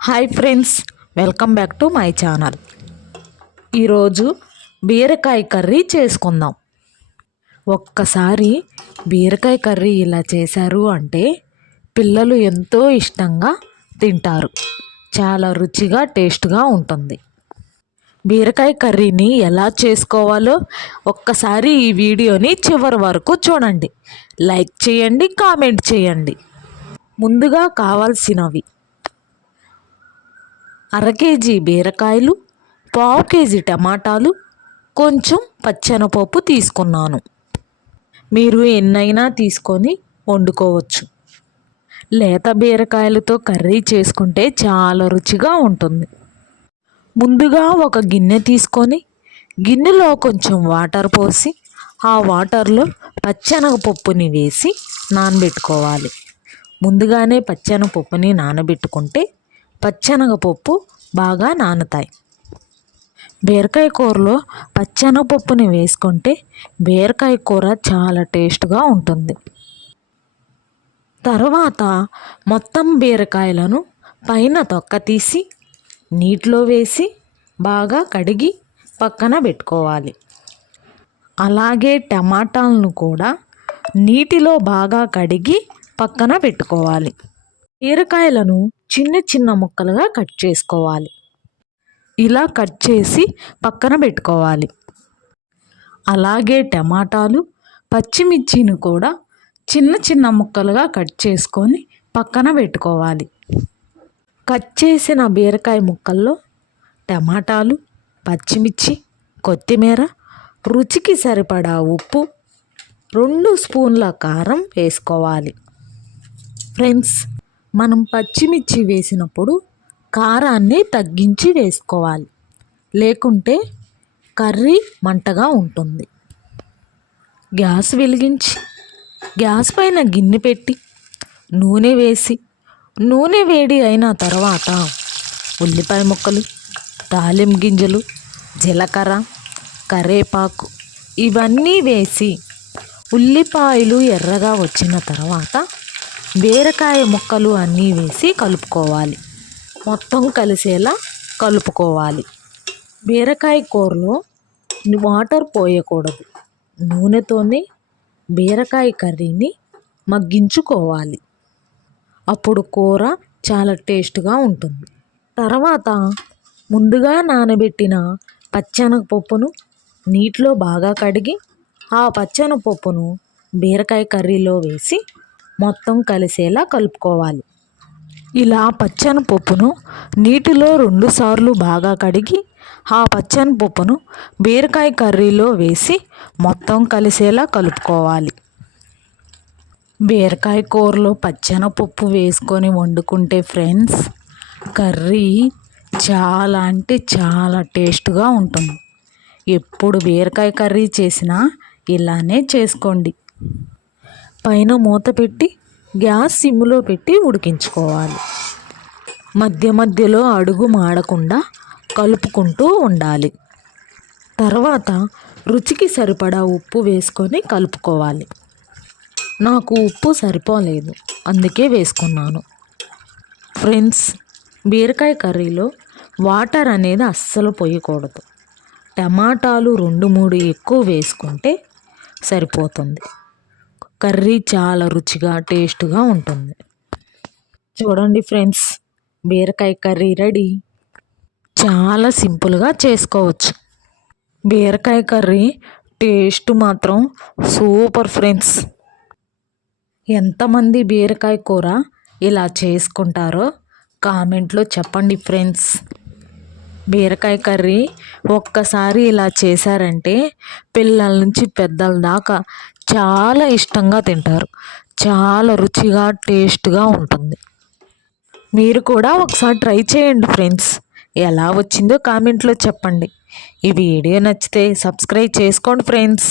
Hi friends, welcome back to my channel. ఈరోజు బీరకాయ curry చేసుకుందాం. ఒక్కసారి బీరకాయ కర్రీ ఇలా చేశారు అంటే పిల్లలు ఎంతో ఇష్టంగా తింటారు. చాలా రుచిగా టేస్ట్గా ఉంటుంది. బీరకాయ కర్రీని ఎలా చేసుకోవాలో ఒక్కసారి ఈ వీడియోని చివరి వరకు చూడండి. లైక్ చేయండి, కామెంట్ చేయండి. ముందుగా కావాల్సినవి: అర కేజీ బీరకాయలు, పావు కేజీ టమాటాలు, కొంచెం పచ్చెనపప్పు తీసుకున్నాను. మీరు ఎన్నైనా తీసుకొని వండుకోవచ్చు. లేత బీరకాయలతో కర్రీ చేసుకుంటే చాలా రుచిగా ఉంటుంది. ముందుగా ఒక గిన్నె తీసుకొని గిన్నెలో కొంచెం వాటర్ పోసి ఆ వాటర్లో పచ్చెనగపప్పుని వేసి నానబెట్టుకోవాలి. ముందుగానే పచ్చెనపప్పుని నానబెట్టుకుంటే పచ్చెనగపప్పు బాగా నానుతాయి. బీరకాయ కూరలో పచ్చెనగపప్పుని వేసుకుంటే బీరకాయ కూర చాలా టేస్ట్గా ఉంటుంది. తర్వాత మొత్తం బీరకాయలను పైన తొక్క తీసి నీటిలో వేసి బాగా కడిగి పక్కన పెట్టుకోవాలి. అలాగే టమాటాలను కూడా నీటిలో బాగా కడిగి పక్కన పెట్టుకోవాలి. బీరకాయలను చిన్న చిన్న ముక్కలుగా కట్ చేసుకోవాలి. ఇలా కట్ చేసి పక్కన పెట్టుకోవాలి. అలాగే టమాటాలు, పచ్చిమిర్చిని కూడా చిన్న చిన్న ముక్కలుగా కట్ చేసుకొని పక్కన పెట్టుకోవాలి. కట్ చేసిన బీరకాయ ముక్కల్లో టమాటాలు, పచ్చిమిర్చి, కొత్తిమీర, రుచికి సరిపడా ఉప్పు, 2 స్పూన్ల కారం వేసుకోవాలి. ఫ్రెండ్స్, మనం పచ్చిమిర్చి వేసినప్పుడు కారాన్ని తగ్గించి వేసుకోవాలి, లేకుంటే కర్రీ మంటగా ఉంటుంది. గ్యాస్ వెలిగించి గ్యాస్ పైన గిన్నె పెట్టి నూనె వేసి నూనె వేడి అయిన తర్వాత ఉల్లిపాయ ముక్కలు, తాలింపు గింజలు, జీలకర్ర, కరివేపాకు ఇవన్నీ వేసి ఉల్లిపాయలు ఎర్రగా వచ్చిన తర్వాత బీరకాయ ముక్కలు అన్నీ వేసి కలుపుకోవాలి. మొత్తం కలిసేలా కలుపుకోవాలి. బీరకాయ కూరలో వాటర్ పోయకూడదు. నూనెతోనే బీరకాయ కర్రీని మగ్గించుకోవాలి. అప్పుడు కూర చాలా టేస్ట్గా ఉంటుంది. తర్వాత ముందుగా నానబెట్టిన పచ్చెనగపప్పును నీటిలో బాగా కడిగి ఆ పచ్చెనగపప్పును బీరకాయ కర్రీలో వేసి మొత్తం కలిసేలా కలుపుకోవాలి. ఇలా పచ్చెనపప్పును నీటిలో 2 సార్లు బాగా కడిగి ఆ పచ్చెనపప్పును బీరకాయ కర్రీలో వేసి మొత్తం కలిసేలా కలుపుకోవాలి. బీరకాయ కూరలో పచ్చెనపప్పు వేసుకొని వండుకుంటే ఫ్రెండ్స్, కర్రీ చాలా అంటే చాలా టేస్ట్గా ఉంటుంది. ఎప్పుడు బీరకాయ కర్రీ చేసినా ఇలానే చేసుకోండి. పైన మూత పెట్టి గ్యాస్ సిమ్లో పెట్టి ఉడికించుకోవాలి. మధ్య మధ్యలో అడుగు మాడకుండా కలుపుకుంటూ ఉండాలి. తర్వాత రుచికి సరిపడా ఉప్పు వేసుకొని కలుపుకోవాలి. నాకు ఉప్పు సరిపోలేదు, అందుకే వేసుకున్నాను. ఫ్రెండ్స్, బీరకాయ కర్రీలో వాటర్ అనేది అస్సలు పోయకూడదు. టమాటాలు 2-3 ఎక్కువ వేసుకుంటే సరిపోతుంది. కర్రీ చాలా రుచిగా టేస్ట్గా ఉంటుంది. చూడండి ఫ్రెండ్స్, బీరకాయ కర్రీ రెడీ. చాలా సింపుల్గా చేసుకోవచ్చు. బీరకాయ కర్రీ టేస్ట్ మాత్రం సూపర్ ఫ్రెండ్స్. ఎంతమంది బీరకాయ కూర ఇలా చేసుకుంటారో కామెంట్లో చెప్పండి ఫ్రెండ్స్. బీరకాయ కర్రీ ఒక్కసారి ఇలా చేశారంటే పిల్లల నుంచి పెద్దల దాకా చాలా ఇష్టంగా తింటారు. చాలా రుచిగా టేస్ట్గా ఉంటుంది. మీరు కూడా ఒకసారి ట్రై చేయండి ఫ్రెండ్స్. ఎలా వచ్చిందో కామెంట్లో చెప్పండి. ఈ వీడియో నచ్చితే సబ్స్క్రైబ్ చేసుకోండి ఫ్రెండ్స్.